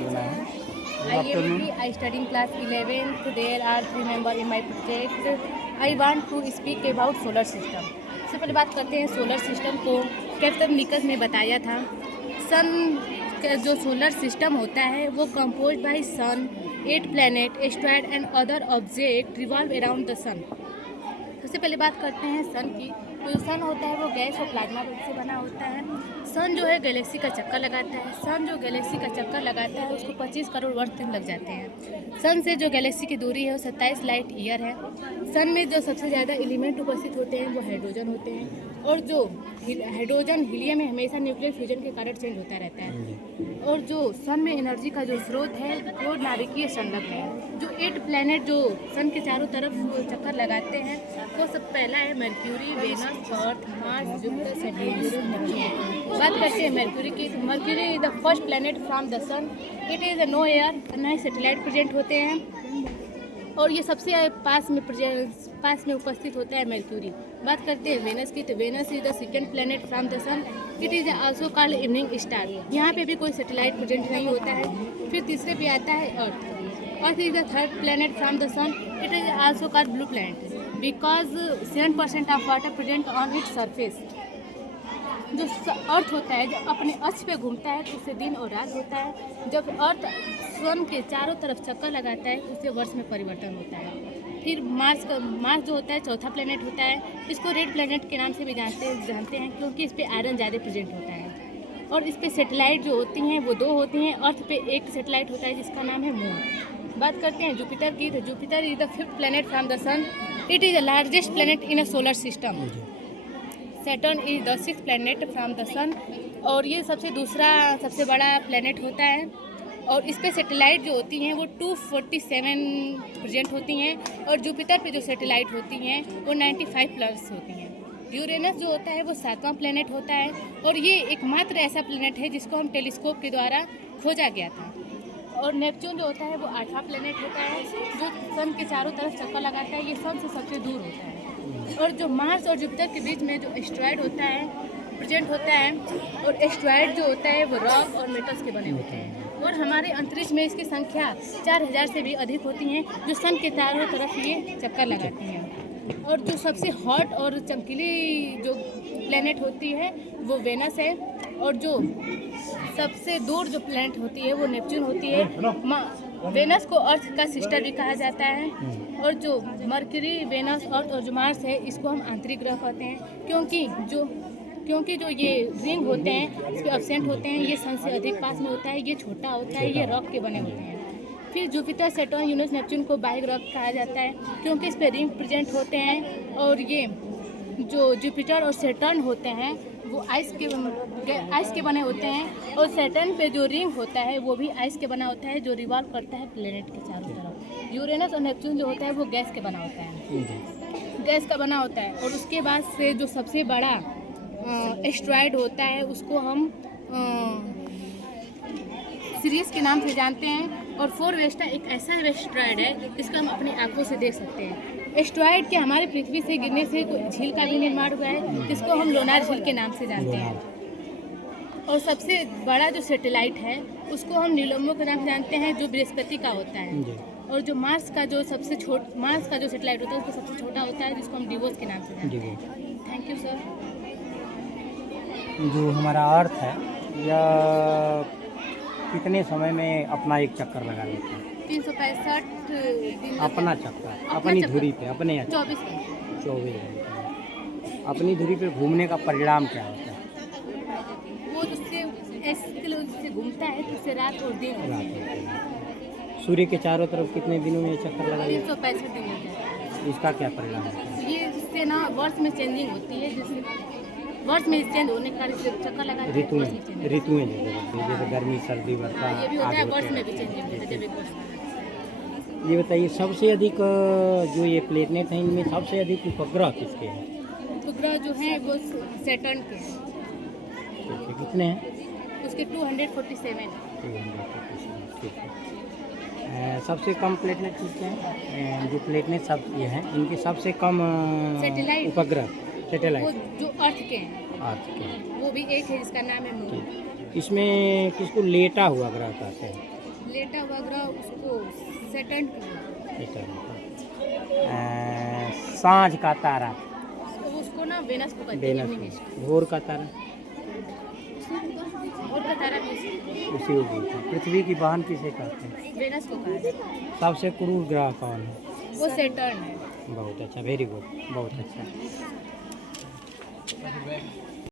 देना है। I studying class 11th. There are 3 members in my project. I want to speak about solar system. सबसे पहले बात करते हैं सोलर सिस्टम को। कैप्टन निकस ने बताया था सन का जो सोलर सिस्टम होता है वो compose by sun, 8 planet, asteroid and other object revolve around the sun. सबसे पहले बात करते हैं सन की। तो जो सन होता है वो गैस और प्लाज्मा रूप से बना होता है। सन जो है गैलेक्सी का चक्कर लगाता है। सन जो गैलेक्सी का चक्कर लगाता है उसको 25 करोड़ वर्ष दिन लग जाते हैं। सन से जो गैलेक्सी की दूरी है वो 27 लाइट ईयर है। सन में जो सबसे ज़्यादा एलिमेंट उपस्थित होते हैं वो हाइड्रोजन होते हैं, और जो हाइड्रोजन हीलियम में हमेशा न्यूक्लियर फ्यूजन के कारण चेंज होता रहता है। और जो सन में एनर्जी का जो स्रोत है वो नाभिकीय संलग्न है। जो 8 प्लैनेट जो सन के चारों तरफ चक्कर लगाते हैं वो सब पहला है Mercury, Venus, Earth, Mars, Jupiter, Saturn, Neptune. बात करते हैं मर्क्यूरी की। तो Mercury is the first planet from the sun. It is no air, न सैटेलाइट प्रेजेंट होते हैं, और ये सबसे पास में उपस्थित होता है मर्क्यूरी। बात करते हैं वेनस की। तो Venus is the second planet from the sun. It is also called evening star. यहाँ पे भी कोई सैटेलाइट प्रेजेंट नहीं होता है। फिर तीसरे पे आता है earth. Earth is the third planet from the sun. It is also called blue planet because 7% of water present on its surface. जो अर्थ होता है जो अपने अक्ष पे घूमता है तो उससे दिन और रात होता है। जब अर्थ सन के चारों तरफ चक्कर लगाता है तो उससे वर्ष में परिवर्तन होता है। फिर मार्स जो होता है चौथा प्लेनेट होता है। इसको रेड प्लेनेट के नाम से भी जानते हैं क्योंकि इस पर आयरन ज़्यादा प्रेजेंट होता है। और इस पर सैटेलाइट जो होती हैं वो 2 होती हैं। अर्थ पे एक सैटेलाइट होता है जिसका नाम है मून। बात करते हैं जुपिटर की। तो Jupiter is the 5th planet from the sun. It is the largest planet in a solar system. Saturn is the 6th planet from the sun, और ये सबसे बड़ा प्लैनेट होता है। और इस पे सैटेलाइट जो होती हैं वो 247 प्रेजेंट होती हैं, और जुपिटर पे जो सैटेलाइट होती हैं वो 95 प्लस होती हैं। यूरेनस जो होता है वो 7वां प्लैनेट होता है, और ये एकमात्र ऐसा प्लैनेट है जिसको हम टेलीस्कोप के द्वारा खोजा गया था। और नेपच्यून जो होता है वो 8वां प्लैनेट होता है जो सन के चारों तरफ चक्कर लगाता है। ये सन से सबसे दूर होता है। और जो मार्स और जुपिटर के बीच में जो एस्ट्रॉयड होता है प्रेजेंट होता है, और एस्ट्रॉयड जो होता है वो रॉक और मेटल्स के बने होते हैं। और हमारे अंतरिक्ष में इसकी संख्या 4000 से भी अधिक होती हैं जो सन के चारों तरफ ये चक्कर लगाती हैं। और जो सबसे हॉट और चमकीली जो प्लैनेट होती है वो वेनस है, और जो सबसे दूर जो प्लैनेट होती है वो नेपच्यून होती है। वेनस को अर्थ का सिस्टर भी कहा जाता है, और जो मर्क्यूरी, वेनस, अर्थ और जो मार्स है इसको हम आंतरिक ग्रह कहते हैं क्योंकि जो ये रिंग होते हैं इस पर एब्सेंट होते हैं। ये सन से अधिक पास में होता है, ये छोटा होता है, ये रॉक के बने होते हैं। फिर जुपिटर, सैटर्न, यूरेनस, नेपच्यून को बाह्य ग्रह कहा जाता है क्योंकि इस पर रिंग प्रेजेंट होते हैं। और ये जो जुपिटर और सैटर्न होते हैं वो आइस के बने होते हैं, और सैटर्न पे जो रिंग होता है वो भी आइस के बना होता है जो रिवॉल्व करता है प्लेनेट के चारों तरफ। यूरेनस और नेपच्यून जो होता है वो गैस के बना होता है, गैस का बना होता है। और उसके बाद से जो सबसे बड़ा एस्ट्रॉयड होता है उसको हम सीरियस के नाम से जानते हैं। और 4 वेस्टा एक ऐसा एस्ट्रॉयड है जिसको हम अपनी आंखों से देख सकते हैं। एस्ट्रॉयड के हमारे पृथ्वी से गिरने से कोई झील का भी निर्माण हुआ है जिसको हम लोनार झील के नाम से जानते हैं। और सबसे बड़ा जो सैटेलाइट है उसको हम नीलोम्बो के नाम से जानते हैं जो बृहस्पति का होता है। और जो मार्स का जो सैटेलाइट होता है उसको सबसे छोटा होता है जिसको हम डिवोस के नाम से जानते हैं। Thank you sir. जो हमारा अर्थ है यह कितने समय में अपना एक चक्कर लगा लेता है? 365 दिन अपना चक्कर अपनी धुरी पे अपने 24 घंटे अपनी धुरी पे घूमने का परिणाम क्या होता है? वो उससे घूमता है तो उससे रात और दिन होता है। सूर्य के चारों तरफ कितने दिनों में ये चक्कर लगा लेता 365 दिन होता है। इसका क्या परिणाम होता है? ये इससे ना वर्ष में चेंजिंग होती है, जैसे वर्ष में चेंज होने का चक्कर लगाते हैं। ऋतु में जैसे गर्मी, सर्दी, बरसात ये भी होता है, वर्ष में भी चेंजिंग होता है जब एक वर्ष। ये बताइए सबसे अधिक जो ये प्लेनेट हैं इनमें सबसे अधिक उपग्रह किसके हैं? उपग्रह जो हैं वो सैटर्न के हैं। कितने हैं? उसके 247। ठीक है। सबसे कम प्लेनेट किसके हैं? जो प्लेनेट सब ये हैं इनके सबसे कम उपग्रह सैटेलाइट वो जो अर्थ के हैं, अर्थ के वो भी एक है जिसका नाम है मून। इसमें किसको लेटा हुआ ग्रह कहते हैं? लेटा हुआ ग्रह उसको सैटर्न सांझ का तारा, उसको ना वेनस को कहते हैं, वेनस evening star। को। भोर का तारा और का तारा भी उसी को बोलते हैं। पृथ्वी की बहन किसे कहते हैं? वेनस को कहा जाता है। सबसे क्रूर ग्रह कौन है? वो सैटर्न है। बहुत अच्छा, वेरी गुड, बहुत अच्छा।